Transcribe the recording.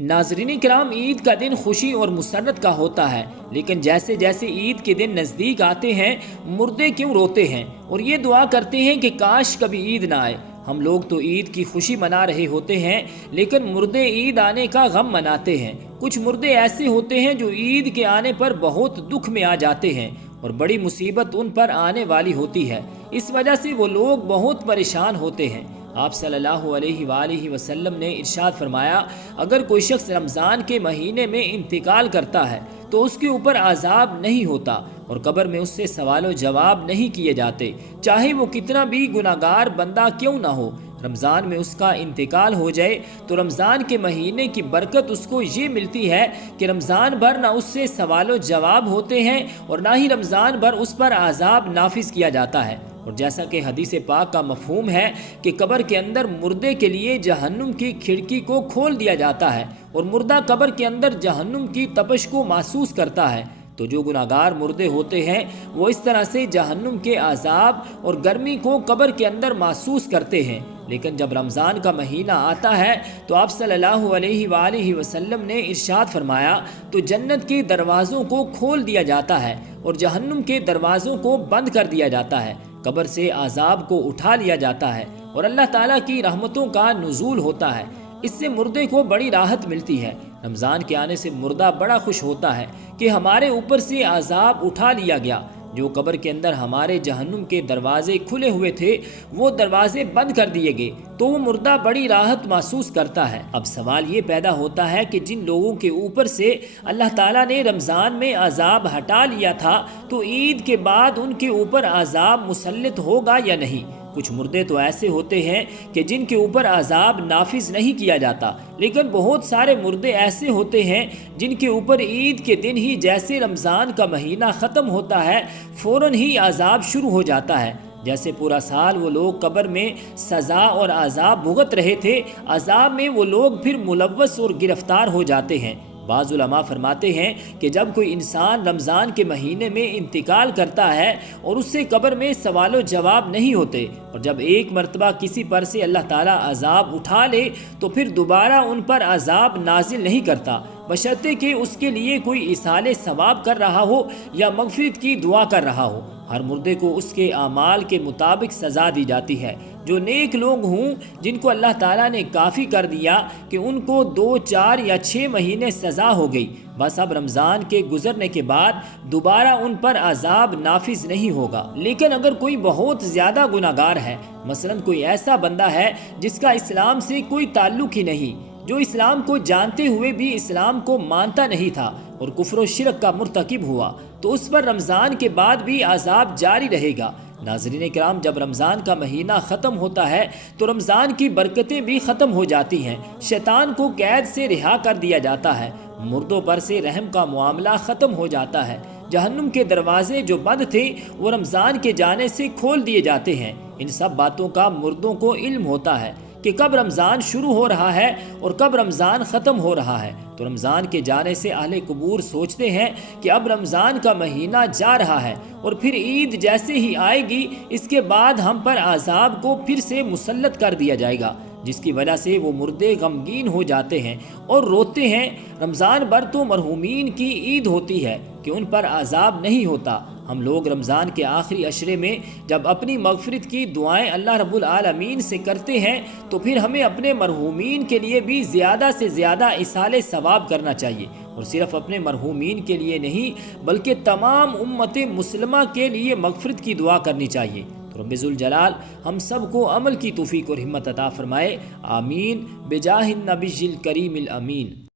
ناظرین کرام، عید کا دن خوشی اور مسرت کا ہوتا ہے، لیکن جیسے جیسے عید کے دن نزدیک آتے ہیں مردے کیوں روتے ہیں اور یہ دعا کرتے ہیں کہ کاش کبھی عید نہ آئے۔ ہم لوگ تو عید کی خوشی منا رہے ہوتے ہیں، لیکن مردے عید آنے کا غم مناتے ہیں۔ کچھ مردے ایسے ہوتے ہیں جو عید کے آنے پر بہت دکھ میں آ جاتے ہیں اور بڑی مصیبت ان پر آنے والی ہوتی ہے، اس وجہ سے وہ لوگ بہت پریشان ہوتے ہیں۔ آپ صلی اللہ علیہ وآلہ وسلم نے ارشاد فرمایا، اگر کوئی شخص رمضان کے مہینے میں انتقال کرتا ہے تو اس کے اوپر عذاب نہیں ہوتا اور قبر میں اس سے سوال و جواب نہیں کیے جاتے، چاہے وہ کتنا بھی گناہگار بندہ کیوں نہ ہو۔ رمضان میں اس کا انتقال ہو جائے تو رمضان کے مہینے کی برکت اس کو یہ ملتی ہے کہ رمضان بھر نہ اس سے سوال و جواب ہوتے ہیں اور نہ ہی رمضان بھر اس پر عذاب نافذ کیا جاتا ہے۔ اور جیسا کہ حدیث پاک کا مفہوم ہے کہ قبر کے اندر مردے کے لیے جہنم کی کھڑکی کو کھول دیا جاتا ہے اور مردہ قبر کے اندر جہنم کی تپش کو محسوس کرتا ہے، تو جو گناہگار مردے ہوتے ہیں وہ اس طرح سے جہنم کے عذاب اور گرمی کو قبر کے اندر محسوس کرتے ہیں۔ لیکن جب رمضان کا مہینہ آتا ہے تو آپ صلی اللہ علیہ وآلہ وسلم نے ارشاد فرمایا تو جنت کے دروازوں کو کھول دیا جاتا ہے اور جہنم کے دروازوں کو بند کر دیا جاتا ہے، قبر سے عذاب کو اٹھا لیا جاتا ہے اور اللہ تعالیٰ کی رحمتوں کا نزول ہوتا ہے۔ اس سے مردے کو بڑی راحت ملتی ہے۔ رمضان کے آنے سے مردہ بڑا خوش ہوتا ہے کہ ہمارے اوپر سے عذاب اٹھا لیا گیا۔ جو قبر کے اندر ہمارے جہنم کے دروازے کھلے ہوئے تھے وہ دروازے بند کر دیے گئے، تو وہ مردہ بڑی راحت محسوس کرتا ہے۔ اب سوال یہ پیدا ہوتا ہے کہ جن لوگوں کے اوپر سے اللہ تعالیٰ نے رمضان میں عذاب ہٹا لیا تھا تو عید کے بعد ان کے اوپر عذاب مسلط ہوگا یا نہیں؟ کچھ مردے تو ایسے ہوتے ہیں کہ جن کے اوپر عذاب نافذ نہیں کیا جاتا، لیکن بہت سارے مردے ایسے ہوتے ہیں جن کے اوپر عید کے دن ہی جیسے رمضان کا مہینہ ختم ہوتا ہے فوراً ہی عذاب شروع ہو جاتا ہے۔ جیسے پورا سال وہ لوگ قبر میں سزا اور عذاب بھگت رہے تھے، عذاب میں وہ لوگ پھر ملوث اور گرفتار ہو جاتے ہیں۔ بعض علماء فرماتے ہیں کہ جب کوئی انسان رمضان کے مہینے میں انتقال کرتا ہے اور اس سے قبر میں سوال و جواب نہیں ہوتے، اور جب ایک مرتبہ کسی پر سے اللہ تعالیٰ عذاب اٹھا لے تو پھر دوبارہ ان پر عذاب نازل نہیں کرتا، بشرطے کہ اس کے لیے کوئی ایصال ثواب کر رہا ہو یا مغفرت کی دعا کر رہا ہو۔ ہر مردے کو اس کے اعمال کے مطابق سزا دی جاتی ہے۔ جو نیک لوگ ہوں جن کو اللہ تعالیٰ نے کافی کر دیا کہ ان کو 2، 4 یا 6 مہینے سزا ہو گئی، بس اب رمضان کے گزرنے کے بعد دوبارہ ان پر عذاب نافذ نہیں ہوگا۔ لیکن اگر کوئی بہت زیادہ گناہگار ہے، مثلا کوئی ایسا بندہ ہے جس کا اسلام سے کوئی تعلق ہی نہیں، جو اسلام کو جانتے ہوئے بھی اسلام کو مانتا نہیں تھا اور کفر و شرک کا مرتکب ہوا، تو اس پر رمضان کے بعد بھی عذاب جاری رہے گا۔ ناظرین کرام، جب رمضان کا مہینہ ختم ہوتا ہے تو رمضان کی برکتیں بھی ختم ہو جاتی ہیں، شیطان کو قید سے رہا کر دیا جاتا ہے، مردوں پر سے رحم کا معاملہ ختم ہو جاتا ہے، جہنم کے دروازے جو بند تھے وہ رمضان کے جانے سے کھول دیے جاتے ہیں۔ ان سب باتوں کا مردوں کو علم ہوتا ہے کہ کب رمضان شروع ہو رہا ہے اور کب رمضان ختم ہو رہا ہے، تو رمضان کے جانے سے اہل قبور سوچتے ہیں کہ اب رمضان کا مہینہ جا رہا ہے اور پھر عید جیسے ہی آئے گی اس کے بعد ہم پر عذاب کو پھر سے مسلط کر دیا جائے گا، جس کی وجہ سے وہ مردے غمگین ہو جاتے ہیں اور روتے ہیں۔ رمضان بھر تو مرحومین کی عید ہوتی ہے کہ ان پر عذاب نہیں ہوتا۔ ہم لوگ رمضان کے آخری عشرے میں جب اپنی مغفرت کی دعائیں اللہ رب العالمین سے کرتے ہیں تو پھر ہمیں اپنے مرحومین کے لیے بھی زیادہ سے زیادہ ایصال ثواب کرنا چاہیے، اور صرف اپنے مرحومین کے لیے نہیں بلکہ تمام امت مسلمہ کے لیے مغفرت کی دعا کرنی چاہیے۔ تو رب ذوالجلال ہم سب کو عمل کی توفیق اور ہمت عطا فرمائے، آمین، بجاہ النبی الکریم الامین۔